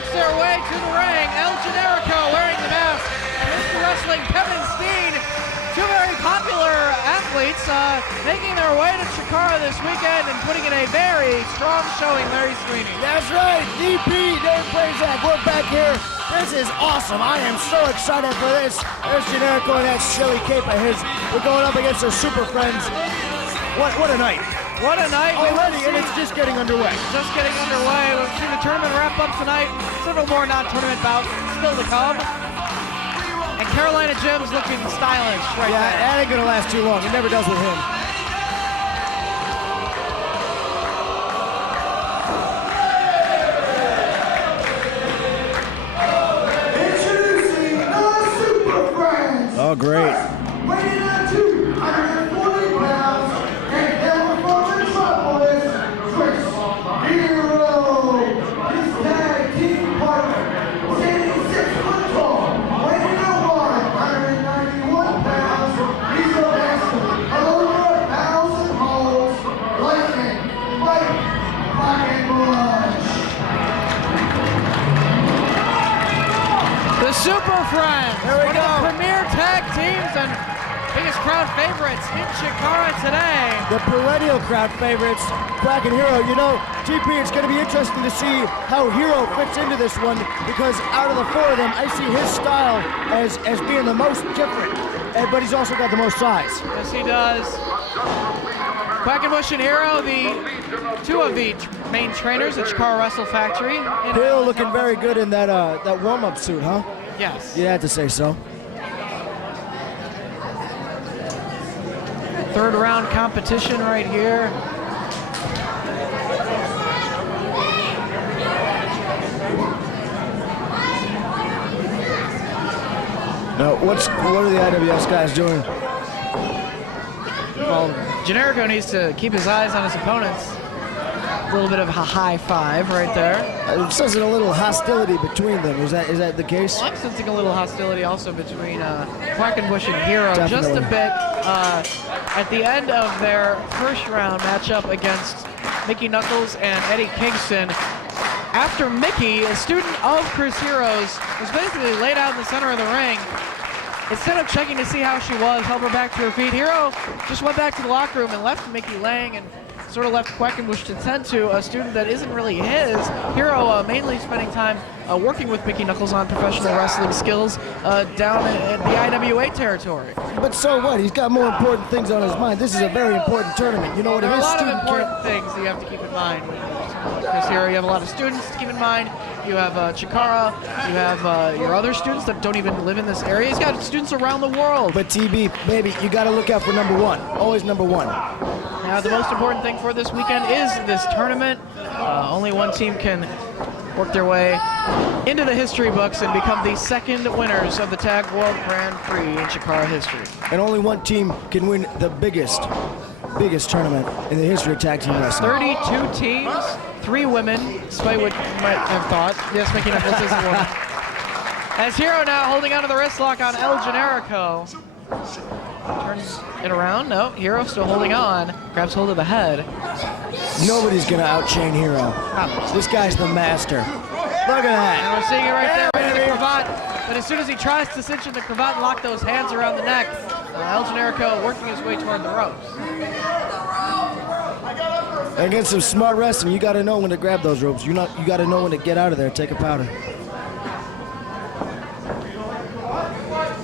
makes their way to the ring. El Generico wearing the mask. Mr. Wrestling Kevin Steen. Two very popular athletes making their way to Chikara this weekend and putting in a very strong showing, Larry Sweeney. That's right, DP, Dave Prazak, we're back here. This is awesome. I am so excited for this. There's Generico in that silly cape of his. We're going up against our super friends. What a night. What a night. Already, and it's just getting underway. Just getting underway. We'll see the tournament wrap up tonight. Several more non-tournament bouts still to come. And Carolina Jim's looking stylish right yeah, there. that ain't gonna last too long. It never does with him. Introducing the Super Friends. Oh, great. Weighing at 240 pounds, and hailing from Metropolis, Chris Hero. His tag team partner, standing 6 foot tall, weighing at 191 pounds. He's a master of over 1,000 holds, lightning, Mike Quackenbush. The Super Friends, There we one go. of the premier tag teams and biggest crowd favorites in Chikara today. The perennial crowd favorites, Black and Hero. You know, GP, it's going to be interesting to see how Hero fits into this one because out of the four of them, I see his style as being the most different, but he's also got the most size. Yes, he does. Quackenbush and Hero, the two of the main trainers at Chikara Wrestle Factory. Hero looking very good in that warm-up suit, huh? Yes. You had to say so. Third round competition right here. Now, what are the IWS guys doing? Well, Generico needs to keep his eyes on his opponents. A little bit of a high five right there. It says a little hostility between them. Is that the case? I'm sensing a little hostility also between Quackenbush and Hero. Definitely. Just a bit. At the end of their first round matchup against Mickey Knuckles and Eddie Kingston, after Mickey, a student of Chris Hero's, was basically laid out in the center of the ring. Instead of checking to see how she was, help her back to her feet, Hero just went back to the locker room and left Mickey laying and sort of left Quackenbush to tend to a student that isn't really his. Hero mainly spending time working with Mickey Knuckles on professional wrestling skills down in the IWA territory. But so what? He's got more important things on his mind. This is a very important tournament. You know what? There are a His lot of student important things that you have to keep in mind. Because here you have a lot of students to keep in mind. You have Chikara, you have your other students that don't even live in this area. He's got students around the world. But TB, baby, you got to look out for number one. Always number one. Now, the most important thing for this weekend is this tournament. Only one team can work their way into the history books and become the second winners of the Tag World Grand Prix in Chikara history. And only one team can win the biggest tournament in the history of tag team wrestling. 32 teams, 3 women, despite what you might have thought. Yes, Mickey Knuckles is a woman. As Hero now holding onto the wrist lock on El Generico. Turns it around. No, Hero still holding on. Grabs hold of the head. Nobody's going to outchain Hero. This guy's the master. Look at that. And we're seeing it right there, right in the cravat. But as soon as he tries to cinch in the cravat and lock those hands around the neck, El Generico working his way toward the ropes. Against some smart wrestling, you got to know when to grab those ropes. You got to know when to get out of there, take a powder.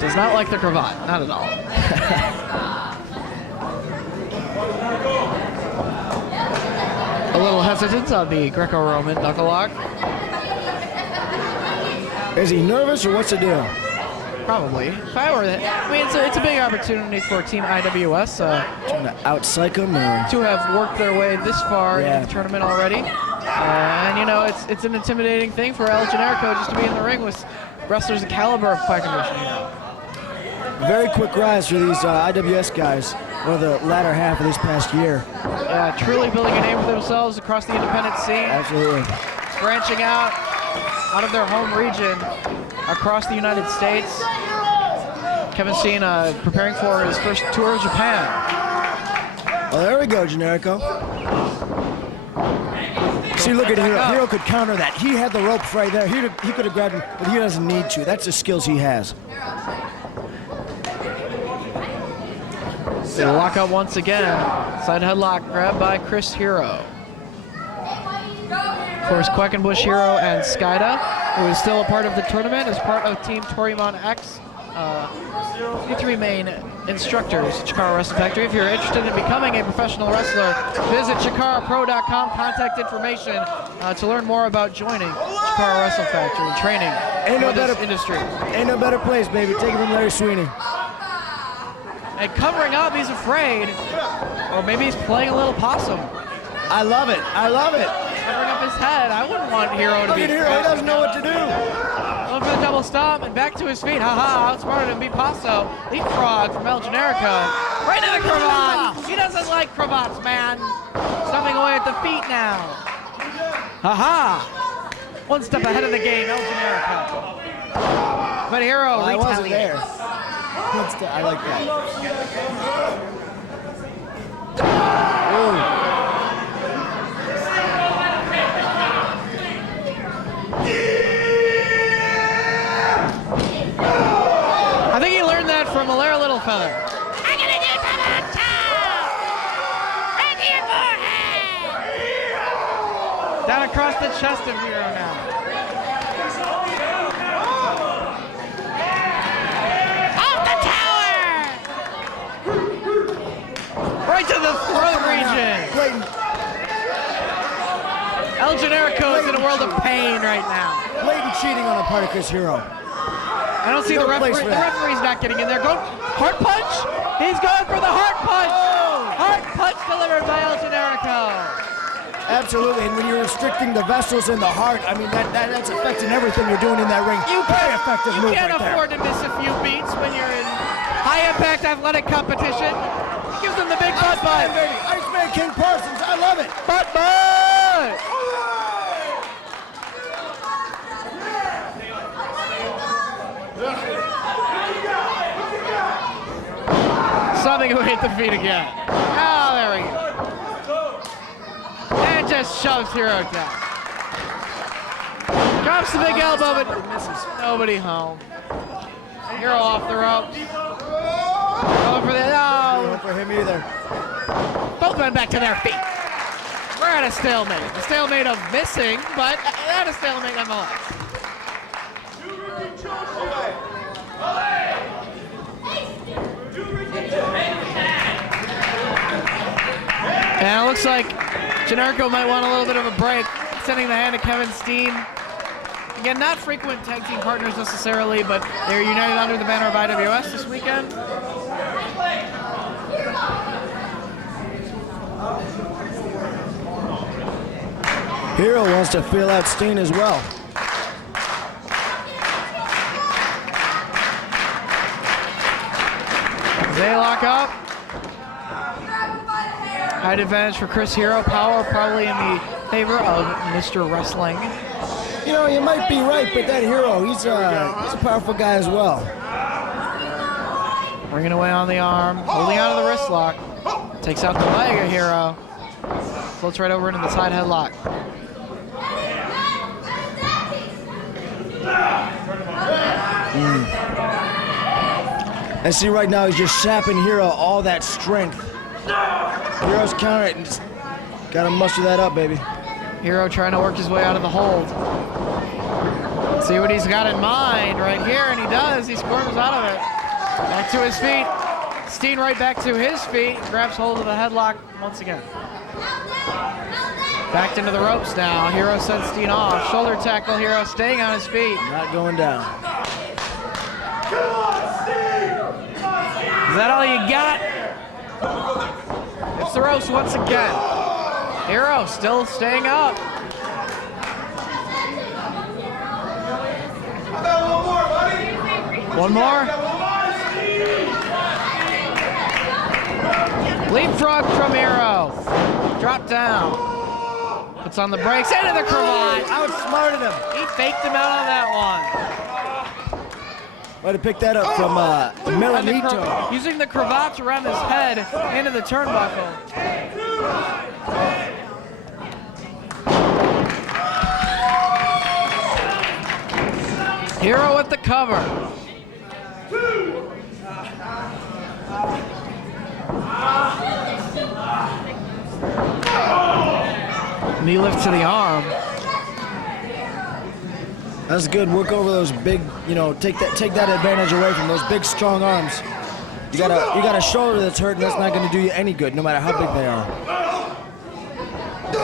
Does not like the cravat, not at all. A little hesitance on the Greco-Roman knuckle lock. Is he nervous or what's the deal? Probably. If I were, I mean, it's a big opportunity for Team IWS Trying to out-psych him or? to have worked their way this far into the tournament already. And you know, it's an intimidating thing for El Generico just to be in the ring with wrestlers the caliber of Quackenbush and Hero. Very quick rise for these IWS guys over the latter half of this past year. Yeah, truly building a name for themselves across the independent scene. Absolutely. Branching out of their home region across the United States. Kevin Steen preparing for his first tour of Japan. Oh, there we go, Generico. See, look at Back Hero. up. Hero could counter that. He had the ropes right there. He could have grabbed him, but he doesn't need to. That's the skills he has. They lock up once again. Side headlock grab by Chris Hero. Of course, Quackenbush Hero and Skyda, who is still a part of the tournament, is part of Team Torimon X. The three main instructors, Chikara Wrestling Factory. If you're interested in becoming a professional wrestler, visit chikarapro.com. Contact information to learn more about joining Chikara Wrestling Factory and training for this industry. Ain't no better place, baby. Take it from Larry Sweeney. And covering up, he's afraid, or maybe he's playing a little possum. I love it. I love it. Covering up his head. I wouldn't want Hero to Look be. at Hero. He doesn't know what to do. Going for the double stomp and back to his feet. Haha, outsmarted him. Beat Paso. Leapfrog from El Generico. Right to the cravat. He doesn't like cravats, man. Stomping away at the feet now. Haha. One step ahead of the game, El Generico. But Hero I wasn't retaliates. there. I like that. Ooh. I think he learned that from Malaire Littlefeather. I'm gonna do Tabata! Right to your forehead! Down across the chest of Hero now. Off the tower! Right to the throat region. Clayton, El Generico is in a world of pain right now. blatant cheating on the part of Chris Hero. I don't see No the referee. place for The that. referee's not getting in there. Go heart punch. He's going for the heart punch. Heart punch delivered by El Generico. Absolutely, and when you're restricting the vessels in the heart, I mean that's affecting everything you're doing in that ring. Very effective You move can't right there. afford to miss a few beats when you're in high-impact athletic competition. Gives them the big butt Iceman, butt. baby. Iceman King Parsons, I love it. Butt butt. Something who hit the feet again. Oh, there we go. And just shoves Hero down. Drops the big elbow, but nobody home. Hero off the ropes. Going for the, Not for him either. both went back to their feet. We're at a stalemate. A stalemate of missing, but at a stalemate nonetheless. And it looks like Generico might want a little bit of a break, extending the hand to Kevin Steen. Again, not frequent tag team partners necessarily, but they're united under the banner of IWS this weekend. Hero wants to feel out Steen as well. They lock up. Height advantage for Chris Hero. Power probably in the favor of Mr. Wrestling. You know, you might be right, but that Hero, he's a powerful guy as well. Bringing away on the arm, holding out of the wrist lock. Takes out the leg of Hero. Floats right over into the side headlock. I see right now he's just sapping Hero all that strength. Hero's counter it and just gotta muster that up, baby. Hero trying to work his way out of the hold. See what he's got in mind right here, and he does. He squirms out of it. Back to his feet. Steen right back to his feet. Grabs hold of the headlock once again. Backed into the ropes now. Hero sends Steen off. Shoulder tackle. Hero staying on his feet. Not going down. Is that all you got? It's the ropes once again. Hero still staying up. One more. Leapfrog from Hero. Drop down. Puts on the brakes into the cravat. Outsmarted him. He faked him out on that one. Way to pick that up from Milanito. Using the cravat around his head into the turnbuckle. Hero with the cover. Knee lift to the arm. That's good. Work over those big, you know, take that advantage away from those big, strong arms. You got a shoulder that's hurt, and that's not going to do you any good, no matter how big they are.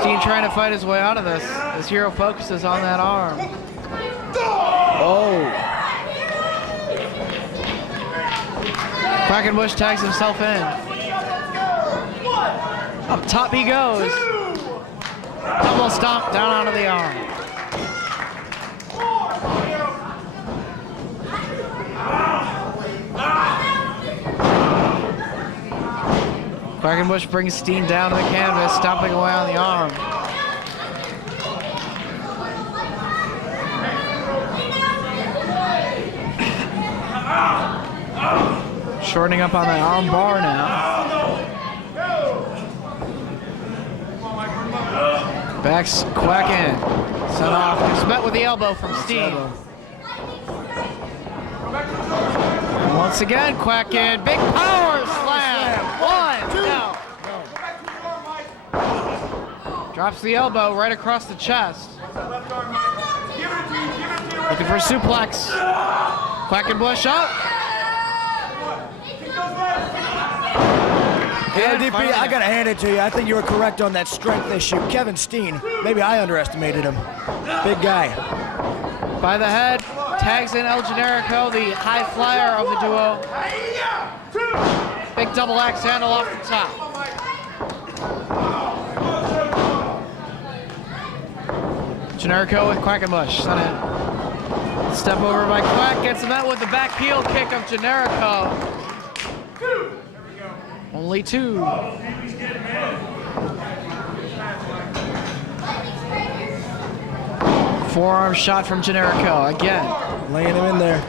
Steen trying to fight his way out of this. This Hero focuses on that arm. Oh. Quackenbush tags himself in. Up top he goes. Double stomp down onto the arm. Quackenbush brings Steen down to the canvas, stomping away on the arm. Shortening up on the arm bar now. Backs Quacken. Sent off. Just met with the elbow from Steen. And once again, Quacken. Big power slam. One, no. Drops the elbow right across the chest. Looking for a suplex. Quackenbush up. Yeah, DP, I gotta hand it to you. I think you were correct on that strength issue. Kevin Steen, maybe I underestimated him. Big guy. By the head, tags in El Generico, the high flyer of the duo. Big double axe handle off the top. Generico with Quackenbush. Sent in. Step over by Quack, gets him out with the back heel kick of Generico. Only two. Forearm shot from Generico again. Laying him in there.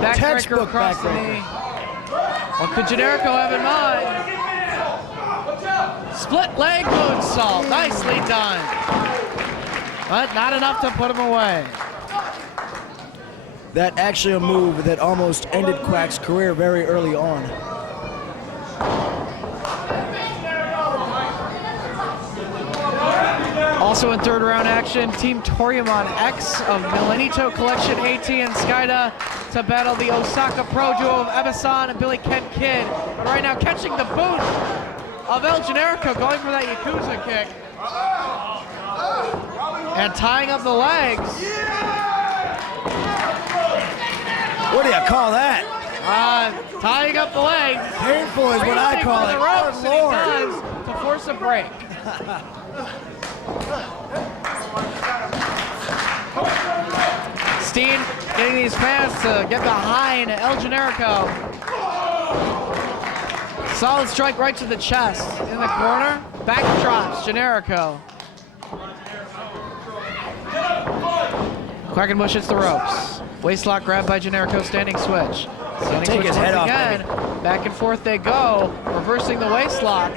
Backbreaker across the knee. What could Generico have in mind? Split leg moonsault. Nicely done. But not enough to put him away. That actually a move that almost ended Quack's career very early on. Also in third round action, Team Toriumon X of Milenito Collection AT and Skyda to battle the Osaka Pro duo of Ebasan and Billy Ken Kid. But right now catching the boot of El Generico, going for that Yakuza kick. And tying up the legs. What do you call that? Tying up the legs. Painful is what I call it. The ropes, Good and he Lord. does to force a break. Steen getting these fans to get behind El Generico. Solid strike right to the chest. In the corner, back drops Generico. Quackenbush hits the ropes. Waistlock grab by Generico, standing switch. Standing Take switch his once head off, again. Back and forth they go, reversing the waistlock.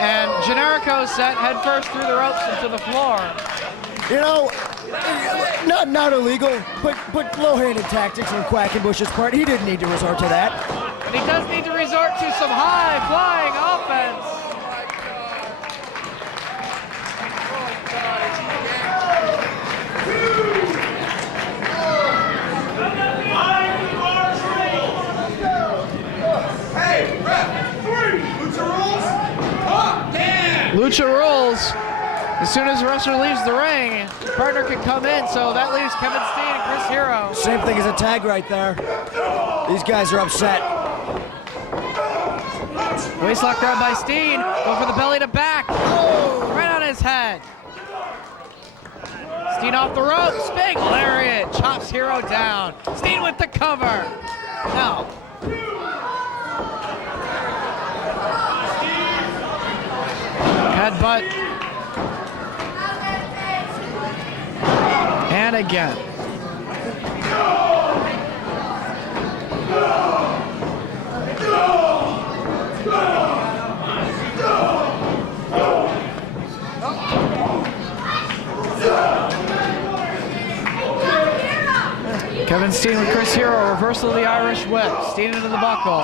And Generico set head first through the ropes into the floor. You know, not illegal, but low-handed tactics on Quackenbush's part. He didn't need to resort to that. And he does need to resort to some high-flying offense. Lucha rules. As soon as the wrestler leaves the ring, the partner can come in, so that leaves Kevin Steen and Chris Hero. Same thing as a tag right there. These guys are upset. Waistlock grab by Steen. Go for the belly to back. Oh, right on his head. Steen off the ropes. Big lariat. Chops Hero down. Steen with the cover. No. Headbutt. And again. Kevin Steen with Chris Hero, reversal of the Irish whip. Steen into the buckle.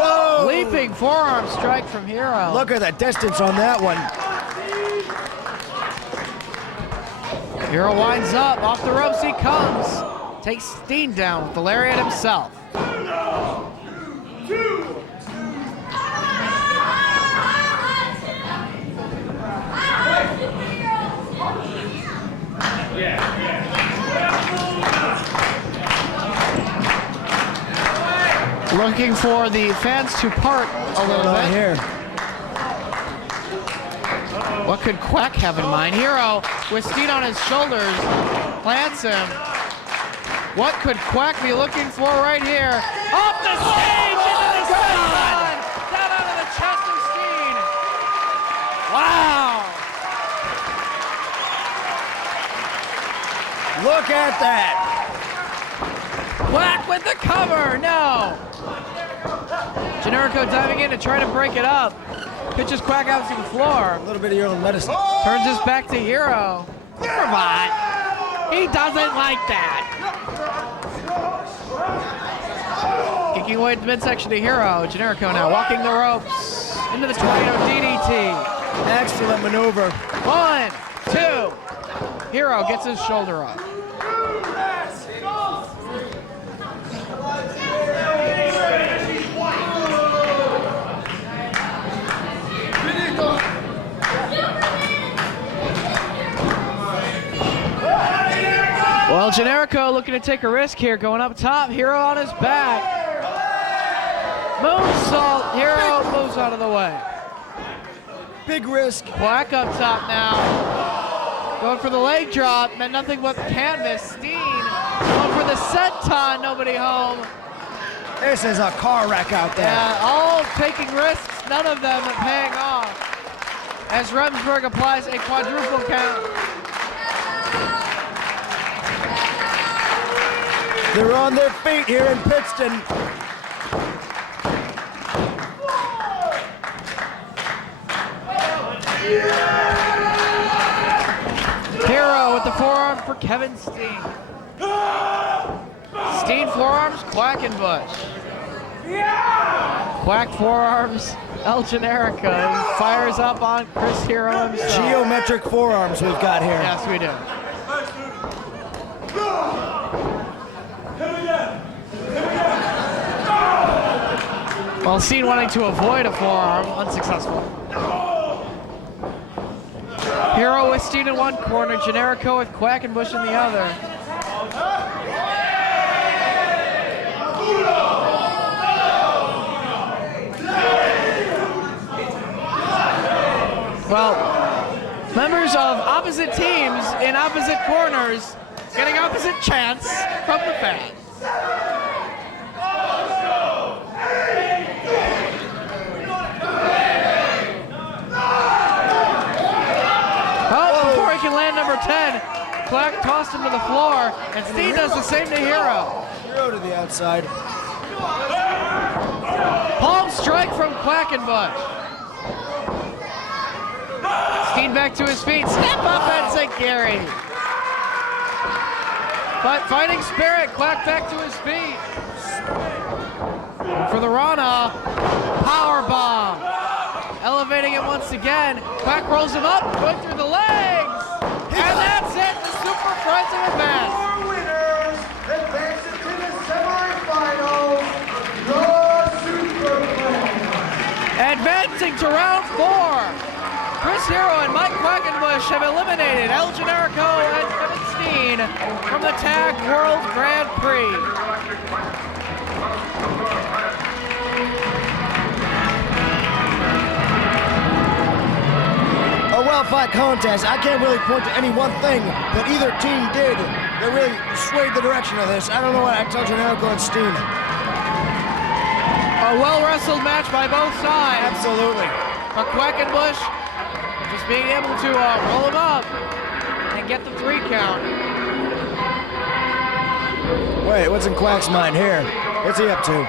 Whoa! Leaping forearm strike from Hero. Look at the distance on that one. Hero winds up, off the ropes he comes. Takes Steen down with the lariat himself. Looking for the fans to part a little bit. Here. What could Quack have in mind? Hero with Steen on his shoulders plants him. What could Quack be looking for right here? Off the stage into the sun! Down onto the chest of Steen. Wow! Look at that. Quack with the cover, no! Generico diving in to try to break it up. Pitches Quack out to the floor. A little bit of your own medicine. Turns his back to Hero. Come on. He doesn't like that. Kicking away at the midsection to Hero. Generico now walking the ropes. Into the tornado DDT. Excellent maneuver. 1, 2. Hero gets his shoulder up. Well, Generico looking to take a risk here, going up top. Hero on his back. Moonsault. Hero moves out of the way. Big risk. Quack up top now. Going for the leg drop. Meant nothing but canvas. Steen going for the senton. Nobody home. This is a car wreck out there. Yeah, all taking risks. None of them paying off. As Remsburg applies a quadruple count. They're on their feet here in Pittston. Hero with the forearm for Kevin Steen. Steen forearms, Quackenbush. Quack forearms, El Generico. And fires up on Chris Hero himself. Geometric forearms we've got here. Yes, we do. Well, Steen wanting to avoid a forearm, unsuccessful. Hero with Steen in one corner, Generico with Quackenbush in the other. Well, members of opposite teams in opposite corners getting opposite chants from the fans. Before he can land number 10, Quack tossed him to the floor, and Steen does the same to Hero. Hero to the outside. Palm strike from Quackenbush. Steen back to his feet. Step up and Gary. But fighting spirit, Quack back to his feet. For the Rana, power bomb. Elevating it once again. Quack rolls him up, going through the legs. And that's it, the Super Friends of advance. Four winners advance to the semifinals, the Super Friends. Advancing to round 4. Chris Hero and Mike Quackenbush have eliminated El Generico and Kevin Steen from the Tag World Grand Prix. A well-fought contest. I can't really point to any one thing that either team did that really swayed the direction of this. I don't know what I tell Generico and Steen. A well-wrestled match by both sides. Absolutely. For Quackenbush, just being able to roll him up and get the 3 count. Wait, what's in Quack's mind here? What's he up to?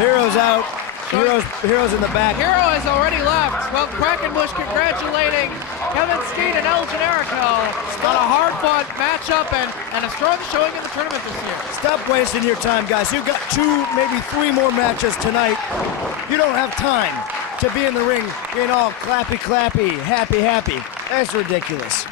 Hero's out. Hero's in the back. Hero has already left. Well, Quackenbush congratulating Kevin Steen and El Generico on a hard-fought matchup and a strong showing in the tournament this year. Stop wasting your time, guys. You've got 2, maybe 3 more matches tonight. You don't have time to be in the ring being all clappy, happy. That's ridiculous.